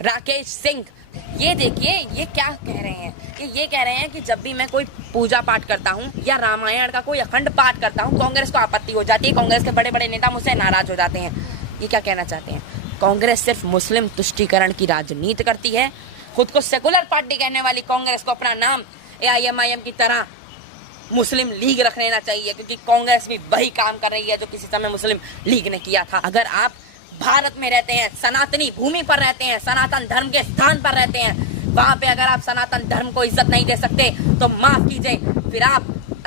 राकेश सिंह, ये देखिए ये क्या कह रहे हैं कि ये कह रहे हैं कि जब भी मैं कोई पूजा पाठ करता हूँ या रामायण का कोई अखंड पाठ करता हूँ, कांग्रेस को आपत्ति हो जाती है, कांग्रेस के बड़े बड़े नेता मुझसे नाराज हो जाते हैं। ये क्या कहना चाहते हैं? कांग्रेस सिर्फ मुस्लिम तुष्टीकरण की राजनीति करती है। खुद को सेकुलर पार्टी कहने वाली कांग्रेस को अपना नाम AIMIM की तरह मुस्लिम लीग रख लेना चाहिए, क्योंकि कांग्रेस भी वही काम कर रही है जो किसी समय मुस्लिम लीग ने किया था। अगर आप भारत में रहते हैं, सनातनी भूमि पर रहते हैं, सनातन धर्म के स्थान पर रहते हैं, वहां पे अगर आप सनातन धर्म को इज्जत नहीं दे सकते तो माफ कीजिए, फिर आप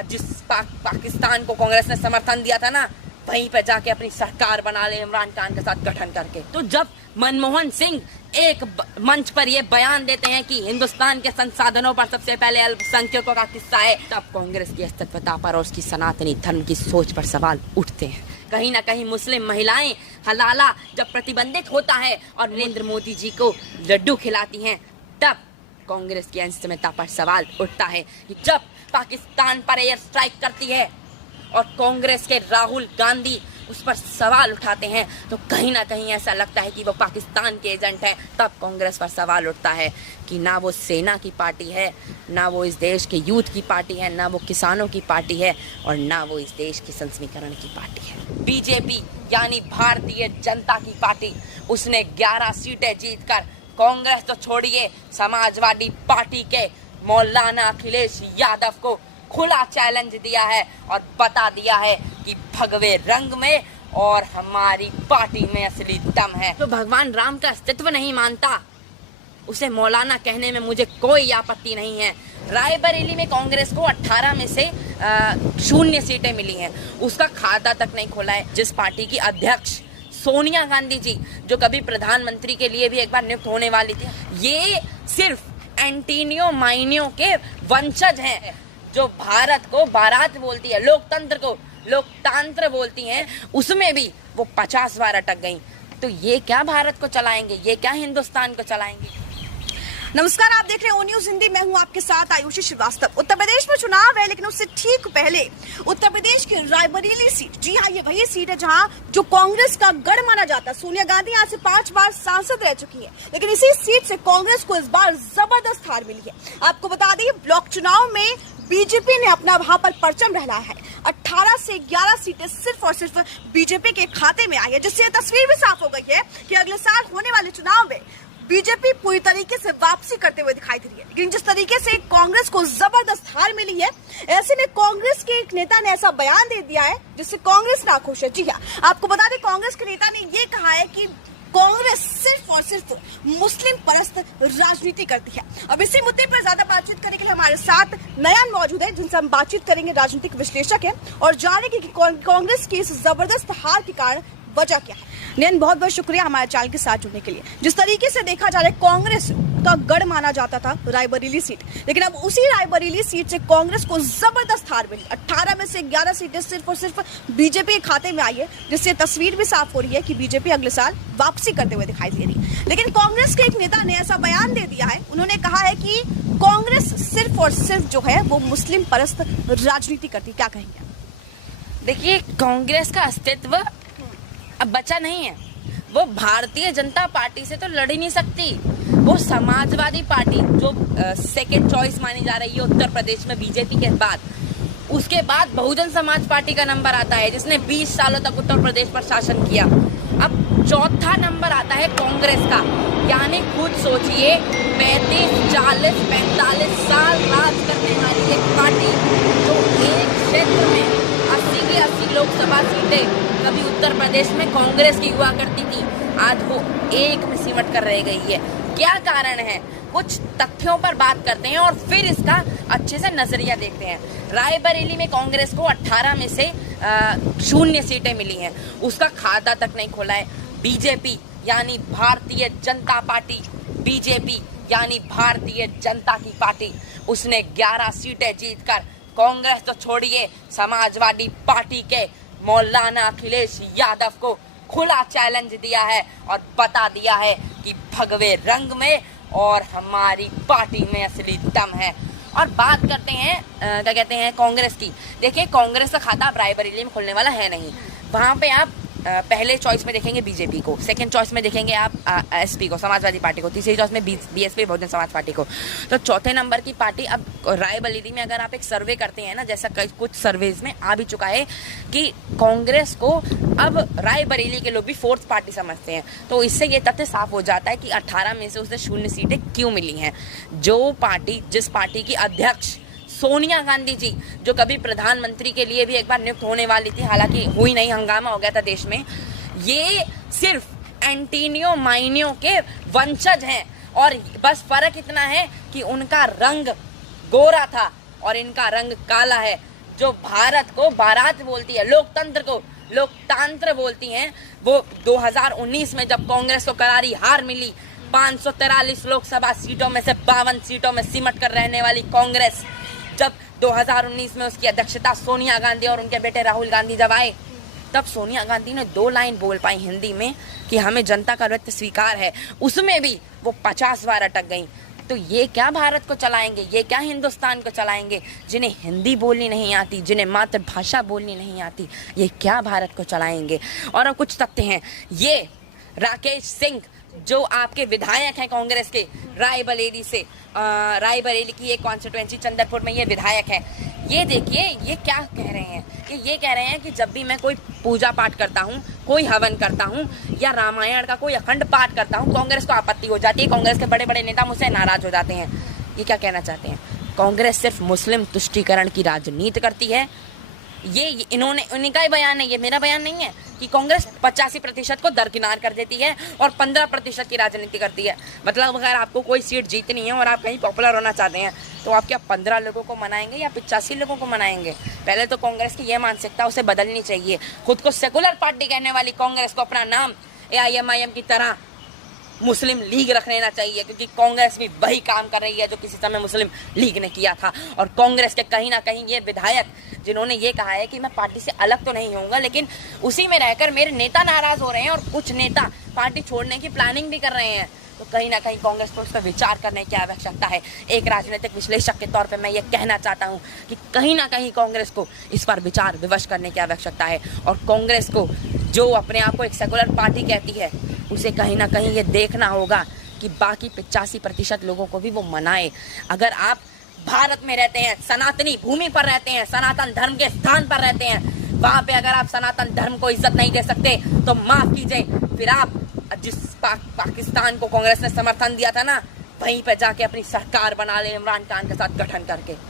जिस पाकिस्तान को कांग्रेस ने समर्थन दिया था ना, वहीं पे जाके अपनी सरकार बना ले इमरान खान के साथ गठन करके। तो जब मनमोहन सिंह एक मंच पर ये बयान देते हैं कि हिंदुस्तान के संसाधनों पर सबसे पहले अल्पसंख्यकों का किस्सा है, तब कांग्रेस की अस्तित्वता पर और उसकी सनातनी धर्म की सोच पर सवाल उठते हैं। कहीं ना कहीं मुस्लिम महिलाएं हलाला जब प्रतिबंधित होता है और नरेंद्र मोदी जी को लड्डू खिलाती हैं, तब कांग्रेस की अस्मिता पर सवाल उठता है कि जब पाकिस्तान पर एयर स्ट्राइक करती है और कांग्रेस के राहुल गांधी उस पर सवाल उठाते हैं, तो कहीं ना कहीं ऐसा लगता है कि वो पाकिस्तान के एजेंट है। तब कांग्रेस पर सवाल उठता है कि ना वो सेना की पार्टी है, ना वो इस देश के यूथ की पार्टी है, ना वो किसानों की पार्टी है, और ना वो इस देश की संस्मीकरण की पार्टी है। बीजेपी यानी भारतीय जनता की पार्टी, उसने 11 सीटें जीतकर कांग्रेस तो छोड़िए, समाजवादी पार्टी के मौलाना अखिलेश यादव को खुला चैलेंज दिया है और बता दिया है कि भगवे रंग में और हमारी पार्टी में असली दम है। तो भगवान राम का अस्तित्व नहीं मानता, उसे मौलाना कहने में मुझे कोई आपत्ति नहीं है। रायबरेली में कांग्रेस को 18 में से 0 सीटें मिली हैं, उसका खाता तक नहीं खोला है। जिस पार्टी की अध्यक्ष सोनिया गांधी जी, जो कभी प्रधानमंत्री के लिए भी एक बार नियुक्त होने वाली थी, ये सिर्फ एंटीनियो माइनियो के वंशज हैं, जो भारत को बारात बोलती है, लोकतंत्र को लोकतांत्र बोलती हैं, उसमें भी वो 50 बार अटक गई। तो ये क्या भारत को चलाएंगे, ये क्या हिंदुस्तान को चलाएंगे? नमस्कार, आप देख रहे हैं ओ न्यूज हिंदी। मैं हूं आपके साथ आयुषी श्रीवास्तव। उत्तर प्रदेश में चुनाव है, लेकिन उससे ठीक पहले उत्तर प्रदेश की रायबरेली सीट, जी हाँ, ये वही सीट है जहां जो कांग्रेस का गढ़ माना जाता है। सोनिया गांधी यहाँ से 5 बार सांसद रह चुकी है, लेकिन इसी सीट से कांग्रेस को इस बार जबरदस्त हार मिली है। आपको बता दें, ब्लॉक चुनाव में बीजेपी ने अपना वहां पर परचम लहराया है। 18 से 11 सीटें सिर्फ और सिर्फ बीजेपी के खाते में आई है, जिससे यह तस्वीर भी साफ हो गई है कि अगले साल होने वाले चुनाव में बीजेपी पूरी तरीके से वापसी करते हुए दिखाई दे रही है। लेकिन जिस तरीके से कांग्रेस को जबरदस्त हार मिली है, ऐसे में कांग्रेस के एक नेता ने ऐसा बयान दे दिया है जिससे कांग्रेस नाखुश है। जी हाँ, आपको बता दें, कांग्रेस के नेता ने ये कहा है कि कांग्रेस सिर्फ और सिर्फ मुस्लिम परस्त राजनीति करती है। अब इसी मुद्दे पर ज्यादा बातचीत करने के लिए हमारे साथ नयन मौजूद है, जिनसे हम बातचीत करेंगे। राजनीतिक विश्लेषक है और जानेंगे कि कांग्रेस की इस जबरदस्त हार के कारण वजह क्या है। नयन, बहुत बहुत शुक्रिया हमारे चैनल के साथ जुड़ने के लिए। जिस तरीके से देखा जा रहा है, कांग्रेस का गढ़ माना जाता था रायबरेली सीट, लेकिन अब उसी रायबरेली सीट से कांग्रेस को जबरदस्त हार मिली। 18 में से 11 सीटें सिर्फ और सिर्फ बीजेपी के खाते में आई है, जिससे तस्वीर भी साफ हो रही है कि बीजेपी अगले साल वापसी करते हुए दिखाई दे रही है। लेकिन कांग्रेस के एक नेता ने ऐसा बयान दे दिया है, उन्होंने कहा है कि कांग्रेस सिर्फ और सिर्फ जो है वो मुस्लिम परस्त राजनीति करती। क्या कहेंगे? देखिए, कांग्रेस का अस्तित्व अब बचा नहीं है। वो भारतीय जनता पार्टी से तो लड़ ही नहीं सकती। वो समाजवादी पार्टी जो सेकेंड चॉइस मानी जा रही है उत्तर प्रदेश में बीजेपी के बाद, उसके बाद बहुजन समाज पार्टी का नंबर आता है, जिसने 20 सालों तक उत्तर प्रदेश पर शासन किया। अब चौथा नंबर आता है कांग्रेस का। यानी खुद सोचिए, 35, 40, 45 साल राज करने वाली एक पार्टी जो एक क्षेत्र में 80 की 80 लोकसभा सीटें कभी उत्तर प्रदेश में कांग्रेस की हुआ करती थी, आज वो एक में सिमट कर रह गई है। क्या कारण है? कुछ तथ्यों पर बात करते हैं और फिर इसका अच्छे से नजरिया देखते हैं। रायबरेली में कांग्रेस को 18 में से 0 सीटें मिली हैं, उसका खाता तक नहीं खोला है। बीजेपी यानी भारतीय जनता पार्टी, बीजेपी यानी भारतीय जनता की पार्टी, उसने 11 सीटें जीतकर कांग्रेस तो छोड़िए, समाजवादी पार्टी के मौलाना अखिलेश यादव को खुला चैलेंज दिया है और बता दिया है कि भगवे रंग में और हमारी पार्टी में असली दम है। और बात करते हैं क्या कहते हैं कांग्रेस की। देखिए, कांग्रेस का खाता अब रायबरेली में खुलने वाला है नहीं। वहाँ पे आप पहले चॉइस में देखेंगे बीजेपी को, सेकंड चॉइस में देखेंगे आप एसपी को, समाजवादी पार्टी को, तीसरी चॉइस में बीएसपी बहुजन समाज पार्टी को। तो चौथे नंबर की पार्टी अब रायबरेली में अगर आप एक सर्वे करते हैं ना, जैसा कुछ सर्वेज में आ भी चुका है कि कांग्रेस को अब रायबरेली के लोग भी फोर्थ पार्टी समझते हैं। तो इससे ये तथ्य साफ हो जाता है कि 18 में से उसे 0 सीटें क्यों मिली हैं। जिस पार्टी की अध्यक्ष सोनिया गांधी जी, जो कभी प्रधानमंत्री के लिए भी एक बार नियुक्त होने वाली थी, हालांकि हुई नहीं, हंगामा हो गया था देश में, ये सिर्फ एंटीनियो माइनियो के वंशज हैं। और बस फर्क इतना है कि उनका रंग गोरा था और इनका रंग काला है। जो भारत को बारात बोलती है, लोकतंत्र को लोकतांत्र बोलती हैं, वो 2019 में जब कांग्रेस को करारी हार मिली, 543 लोकसभा सीटों में से 52 सीटों में सिमट कर रहने वाली कांग्रेस, जब 2019 में उसकी अध्यक्षता सोनिया गांधी और उनके बेटे राहुल गांधी जब आए, तब सोनिया गांधी ने 2 लाइन बोल पाई हिंदी में कि हमें जनता का व्यक्त स्वीकार है, उसमें भी वो 50 बार अटक गई। तो ये क्या भारत को चलाएंगे, ये क्या हिंदुस्तान को चलाएंगे? जिन्हें हिंदी बोलनी नहीं आती, जिन्हें मातृभाषा बोलनी नहीं आती, ये क्या भारत को चलाएंगे? और अब कुछ तथ्य हैं। ये राकेश सिंह जो आपके विधायक हैं कांग्रेस के रायबरेली से, रायबरेली की एक कॉन्स्टिट्यूएंसी चंद्रपुर में ये विधायक है, ये देखिए ये क्या कह रहे हैं कि ये कह रहे हैं कि जब भी मैं कोई पूजा पाठ करता हूँ, कोई हवन करता हूँ या रामायण का कोई अखंड पाठ करता हूँ, कांग्रेस को आपत्ति हो जाती है, कांग्रेस के बड़े बड़े नेता मुझसे नाराज हो जाते हैं। ये क्या कहना चाहते हैं? कांग्रेस सिर्फ मुस्लिम तुष्टीकरण की राजनीति करती है। ये उन्हीं का ही बयान है, ये मेरा बयान नहीं है, कि कांग्रेस 85% को दरकिनार कर देती है और 15% की राजनीति करती है। मतलब अगर आपको कोई सीट जीतनी है और आप कहीं पॉपुलर होना चाहते हैं, तो आप क्या 15 लोगों को मनाएंगे या 85 लोगों को मनाएंगे? पहले तो कांग्रेस की यह मानसिकता उसे बदलनी चाहिए। खुद को सेकुलर पार्टी कहने वाली कांग्रेस को अपना नाम AIMIM की तरह मुस्लिम लीग रख लेना चाहिए, क्योंकि कांग्रेस भी वही काम कर रही है जो किसी समय मुस्लिम लीग ने किया था। और कांग्रेस के कहीं ना कहीं ये विधायक जिन्होंने ये कहा है कि मैं पार्टी से अलग तो नहीं होऊंगा, लेकिन उसी में रहकर मेरे नेता नाराज हो रहे हैं और कुछ नेता पार्टी छोड़ने की प्लानिंग भी कर रहे हैं, तो कहीं ना कहीं कांग्रेस को उस पर विचार करने की आवश्यकता है। एक राजनीतिक विश्लेषक के तौर पर मैं ये कहना चाहता हूँ कि कहीं ना कहीं कांग्रेस को इस पर विचार विमर्श करने की आवश्यकता है। और कांग्रेस को जो अपने आप को एक सेकुलर पार्टी कहती है, उसे कहीं ना कहीं ये देखना होगा कि बाकी 85% लोगों को भी वो मनाए। अगर आप भारत में रहते हैं, सनातनी भूमि पर रहते हैं, सनातन धर्म के स्थान पर रहते हैं, वहां पे अगर आप सनातन धर्म को इज्जत नहीं दे सकते, तो माफ कीजिए, फिर आप जिस पाकिस्तान को कांग्रेस ने समर्थन दिया था ना, वहीं पे जाके अपनी सरकार बना ले इमरान खान के साथ गठन करके।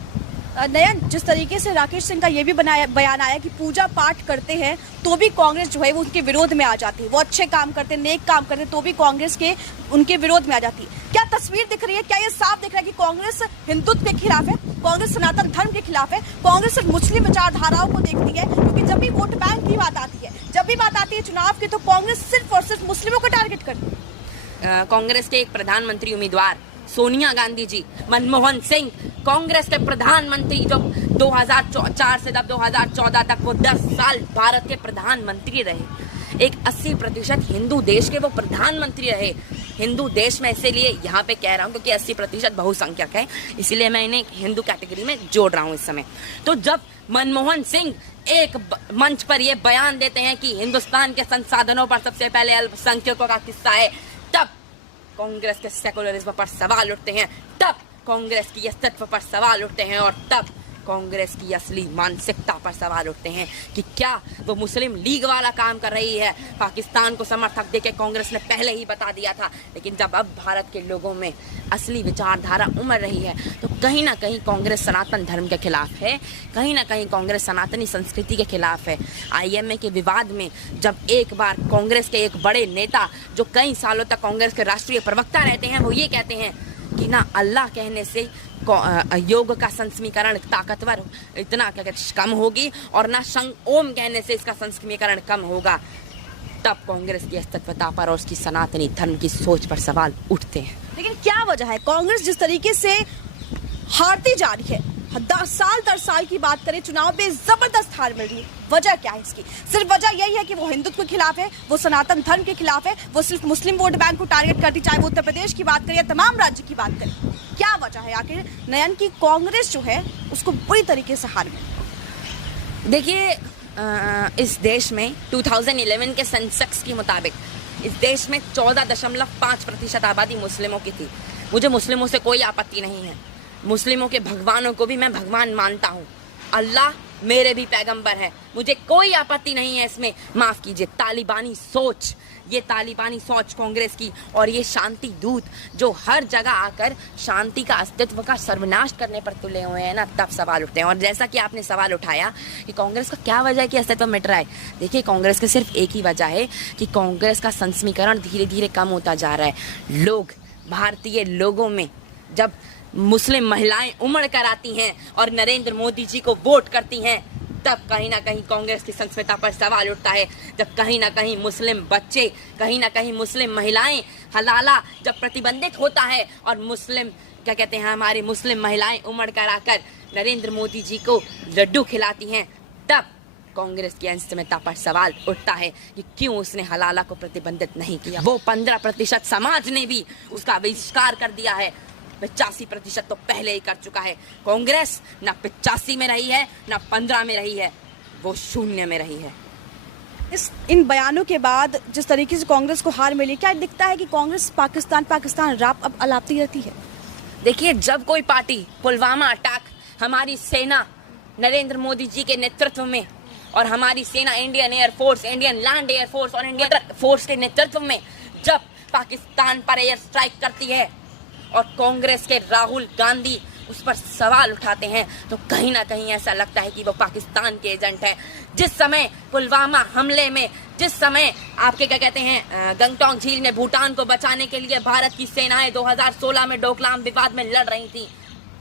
नयन, जिस तरीके से राकेश सिंह का ये भी बयान आया कि पूजा पाठ करते हैं तो भी कांग्रेस जो है वो उनके विरोध में आ जाती है, वो अच्छे काम करते हैं, नेक काम करते हैं, तो भी कांग्रेस के उनके विरोध में आ जाती है। क्या तस्वीर दिख रही है? क्या ये साफ दिख रहा है कि कांग्रेस हिंदुत्व के खिलाफ है, कांग्रेस सनातन धर्म के खिलाफ है, कांग्रेस सिर्फ मुस्लिम विचारधाराओं को देखती है? क्योंकि जब भी वोट बैंक की बात आती है, जब भी बात आती है चुनाव की, तो कांग्रेस सिर्फ और सिर्फ मुस्लिमों को टारगेट करती है। कांग्रेस के एक प्रधानमंत्री उम्मीदवार सोनिया गांधी जी, मनमोहन सिंह, कांग्रेस के प्रधानमंत्री जो 2004 से जब 2014 तक वो 10 साल भारत के प्रधानमंत्री रहे, एक 80% हिंदू देश के वो प्रधानमंत्री रहे। हिंदू देश में इसीलिए यहाँ पे कह रहा हूँ क्योंकि 80% बहुसंख्यक है, इसीलिए मैं इन्हें हिंदू कैटेगरी में जोड़ रहा हूँ इस समय। तो जब मनमोहन सिंह एक मंच पर ये बयान देते हैं कि हिंदुस्तान के संसाधनों पर सबसे पहले अल्पसंख्यकों का किस्सा है, तब कांग्रेस के सेकुलरिज्म पर सवाल उठते हैं, तब कांग्रेस की अस्तित्व पर सवाल उठते हैं, और तब कांग्रेस की असली मानसिकता पर सवाल उठते हैं कि क्या वो मुस्लिम लीग वाला काम कर रही है। पाकिस्तान को समर्थक देके कांग्रेस ने पहले ही बता दिया था, लेकिन जब अब भारत के लोगों में असली विचारधारा उमड़ रही है, तो कहीं ना कहीं कांग्रेस सनातन धर्म के खिलाफ है, कहीं ना कहीं कांग्रेस सनातनी संस्कृति के खिलाफ है। IMA के विवाद में जब एक बार कांग्रेस के एक बड़े नेता जो कई सालों तक कांग्रेस के राष्ट्रीय प्रवक्ता रहते हैं, वो ये कहते हैं कि ना अल्लाह कहने से योग का संस्मीकरण ताकतवर इतना कम होगी और ना ओम कहने से इसका संस्मीकरण कम होगा, तब कांग्रेस की अस्तित्वता पर और उसकी सनातनी धर्म की सोच पर सवाल उठते हैं। लेकिन क्या वजह है कांग्रेस जिस तरीके से हारती जा रही है, साल दर साल की बात करें, चुनाव में जबरदस्त हार मिल रही है, वजह क्या है इसकी? सिर्फ वजह यही है कि वो हिंदुत्व के खिलाफ है, वो सनातन धर्म के खिलाफ है, वो सिर्फ मुस्लिम वोट बैंक को टारगेट करती, चाहे वो उत्तर प्रदेश की बात करें या तमाम राज्य की बात करें। क्या वजह है आखिर नयन की कांग्रेस जो है उसको बुरी तरीके से हार मिली? देखिए इस देश में 2011 के सेंसेक्स के मुताबिक इस देश में 14.5% आबादी मुस्लिमों की थी। मुझे मुस्लिमों से कोई आपत्ति नहीं है, मुस्लिमों के भगवानों को भी मैं भगवान मानता हूँ, अल्लाह मेरे भी पैगंबर है, मुझे कोई आपत्ति नहीं है इसमें। माफ़ कीजिए, तालिबानी सोच, ये तालिबानी सोच कांग्रेस की और ये शांति दूत जो हर जगह आकर शांति का अस्तित्व का सर्वनाश करने पर तुले हुए हैं ना, तब सवाल उठते हैं। और जैसा कि आपने सवाल उठाया कि कांग्रेस का क्या वजह है कि अस्तित्व मिट रहा है, देखिए कांग्रेस की सिर्फ एक ही वजह है कि कांग्रेस का संस्मीकरण धीरे धीरे कम होता जा रहा है। लोग, भारतीय लोगों में जब मुस्लिम महिलाएं उमड़ कर आती हैं और नरेंद्र मोदी जी को वोट करती हैं, तब कहीं ना कहीं कांग्रेस की संस्मिता पर सवाल उठता है। जब कहीं ना कहीं मुस्लिम बच्चे, कहीं ना कहीं मुस्लिम महिलाएं, हलाला जब प्रतिबंधित होता है और मुस्लिम क्या कहते हैं, हमारी मुस्लिम महिलाएं उमड़ कर आकर नरेंद्र मोदी जी को लड्डू खिलाती हैं, तब कांग्रेस की अंशमिता पर सवाल उठता है कि क्यों उसने हलाला को प्रतिबंधित नहीं किया। वो 15% समाज ने भी उसका बहिष्कार कर दिया है, 85% तो पहले ही कर चुका है। कांग्रेस ना 85 में रही है, ना 15 में रही है, वो 0 में रही है। इन बयानों के बाद जिस तरीके से कांग्रेस को हार मिली, क्या दिखता है कि कांग्रेस पाकिस्तान राप अब अलापती रहती है? देखिए, जब कोई पार्टी पुलवामा अटैक, हमारी सेना नरेंद्र मोदी जी के नेतृत्व में और हमारी सेना Indian air force, Indian land air force और इंडियन फोर्स के नेतृत्व में जब पाकिस्तान पर एयर स्ट्राइक करती है और कांग्रेस के राहुल गांधी उस पर सवाल उठाते हैं, तो कहीं ना कहीं ऐसा लगता है कि वो पाकिस्तान के एजेंट है। जिस समय पुलवामा हमले में, जिस समय आपके क्या कहते हैं गंगटोक झील में भूटान को बचाने के लिए भारत की सेनाएं 2016 में डोकलाम विवाद में लड़ रही थी,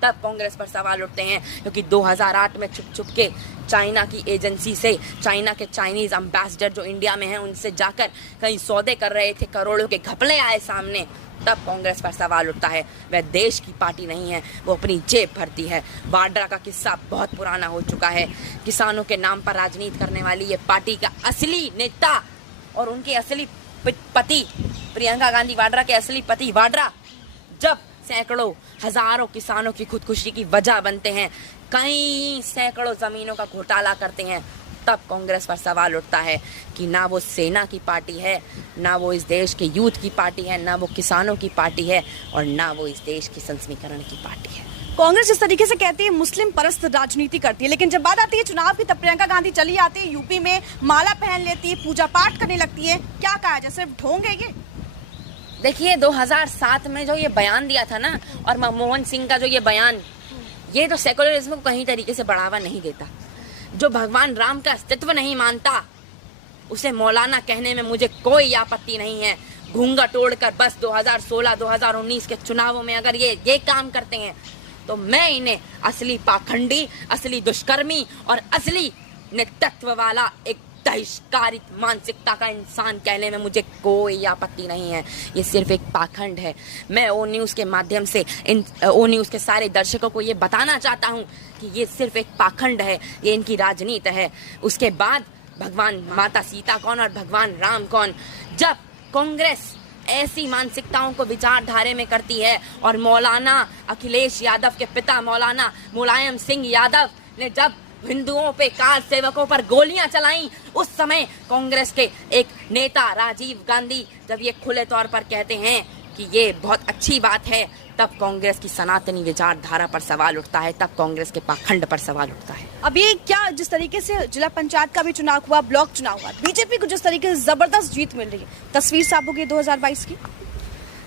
तब कांग्रेस पर सवाल उठते हैं। क्योंकि 2008 में छुप छुप के चाइना की एजेंसी से, चाइना के चाइनीज एम्बेसडर जो इंडिया में हैं, उनसे जाकर कहीं सौदे कर रहे थे, करोड़ों के घपले आए सामने, तब कांग्रेस पर सवाल उठता है। वह देश की पार्टी नहीं है, वो अपनी जेब भरती है। वाड्रा का किस्सा बहुत पुराना हो चुका है। किसानों के नाम पर राजनीति करने वाली ये पार्टी का असली नेता और उनके असली पति प्रियंका गांधी वाड्रा के असली पति वाड्रा जब सैकड़ों हजारों किसानों की खुदकुशी की वजह बनते हैं, कई सैकड़ों जमीनों का घोटाला करते हैं, तब कांग्रेस पर सवाल उठता है कि ना वो सेना की पार्टी है, ना वो इस देश के यूथ की पार्टी है, ना वो किसानों की पार्टी है और ना वो इस देश की संस्मीकरण की पार्टी है। कांग्रेस जिस तरीके से कहती है मुस्लिम परस्त राजनीति करती है, लेकिन जब बात आती है चुनाव की, तब प्रियंका गांधी चली आती है यूपी में, माला पहन लेती है, पूजा पाठ करने लगती है। क्या कहा जाए, सिर्फ ढोंग है ये? देखिए, 2007 में जो ये बयान दिया था ना, और मनमोहन सिंह का जो ये बयान, ये तो सेकुलरिज्म को कहीं तरीके से बढ़ावा नहीं देता। जो भगवान राम का अस्तित्व नहीं मानता, उसे मौलाना कहने में मुझे कोई आपत्ति नहीं है। घूंगा तोड़कर बस 2016-2019 के चुनावों में अगर ये काम करते हैं, तो मैं इन्हें असली पाखंडी, असली दुष्कर्मी और असली नेतृत्व वाला एक बहिष्कारित मानसिकता का इंसान कहने में मुझे कोई आपत्ति नहीं है। ये सिर्फ एक पाखंड है। मैं ओ न्यूज़ के माध्यम से ओ न्यूज़ के सारे दर्शकों को ये बताना चाहता हूँ कि ये सिर्फ एक पाखंड है, ये इनकी राजनीति है। उसके बाद भगवान माता सीता कौन और भगवान राम कौन? जब कांग्रेस ऐसी मानसिकताओं को विचारधारे में करती है और मौलाना अखिलेश यादव के पिता मौलाना मुलायम सिंह यादव ने जब हिंदुओं पे, कार सेवकों पर गोलियां चलाई, उस समय कांग्रेस के एक नेता राजीव गांधी जब ये खुले तौर पर कहते हैं कि ये बहुत अच्छी बात है, तब कांग्रेस की सनातनी विचारधारा पर सवाल उठता है, तब कांग्रेस के पाखंड पर सवाल उठता है। अब ये क्या, जिस तरीके से जिला पंचायत का भी चुनाव हुआ, ब्लॉक चुनाव हुआ, बीजेपी को जिस तरीके से जबरदस्त जीत मिल रही है, तस्वीर साफ होगी 2022 की?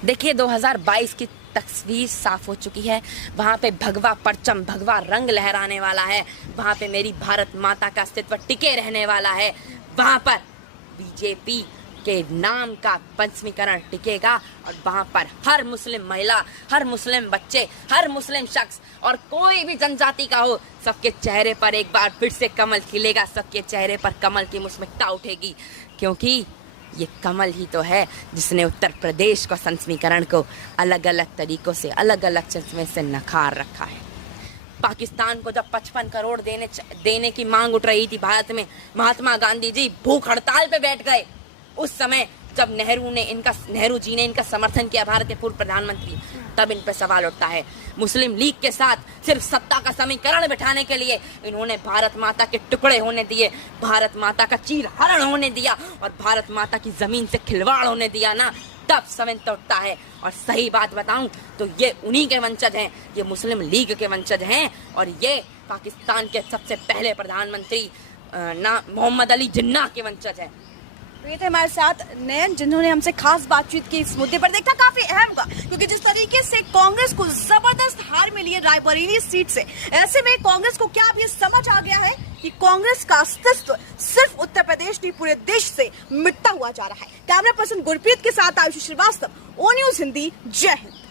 देखिए, 2022 की तस्वीर साफ हो चुकी है। वहाँ पे भगवा परचम, भगवा रंग लहराने वाला है। वहाँ पे मेरी भारत माता का अस्तित्व टिके रहने वाला है। वहाँ पर बीजेपी के नाम का पंचमीकरण टिकेगा और वहाँ पर हर मुस्लिम महिला, हर मुस्लिम बच्चे, हर मुस्लिम शख्स और कोई भी जनजाति का हो, सबके चेहरे पर एक बार फिर से कमल खिलेगा, सबके चेहरे पर कमल की मुस्मिकता उठेगी। क्योंकि ये कमल ही तो है जिसने उत्तर प्रदेश का संस्मीकरण को अलग अलग तरीकों से, अलग अलग चश्मे से नखार रखा है। पाकिस्तान को जब 55 करोड़ देने की मांग उठ रही थी भारत में, महात्मा गांधी जी भूख हड़ताल पे बैठ गए। उस समय जब नेहरू जी ने इनका समर्थन किया, भारत के पूर्व प्रधानमंत्री, तब इन पर सवाल उठता है। मुस्लिम लीग के साथ सिर्फ सत्ता का समीकरण बिठाने के लिए इन्होंने भारत माता के टुकड़े होने दिए, भारत माता का चीरहरण होने दिया और भारत माता की जमीन से खिलवाड़ होने दिया ना, तब सवाल उठता है। और सही बात बताऊं तो ये उन्हीं के वंशज हैं, ये मुस्लिम लीग के वंशज हैं और ये पाकिस्तान के सबसे पहले प्रधानमंत्री मोहम्मद अली जिन्ना के वंशज हैं। तो ये थे हमारे साथ नयन, जिन्होंने हमसे खास बातचीत की इस मुद्दे पर। देखना काफी अहम था, क्योंकि जिस तरीके से कांग्रेस को जबरदस्त हार मिली है रायबरेली सीट से, ऐसे में कांग्रेस को क्या अब ये समझ आ गया है कि कांग्रेस का अस्तित्व सिर्फ उत्तर प्रदेश नहीं पूरे देश से मिटता हुआ जा रहा है। कैमरा पर्सन गुरप्रीत के साथ आयुषी श्रीवास्तव, ओ न्यूज़ हिंदी। जय हिंद।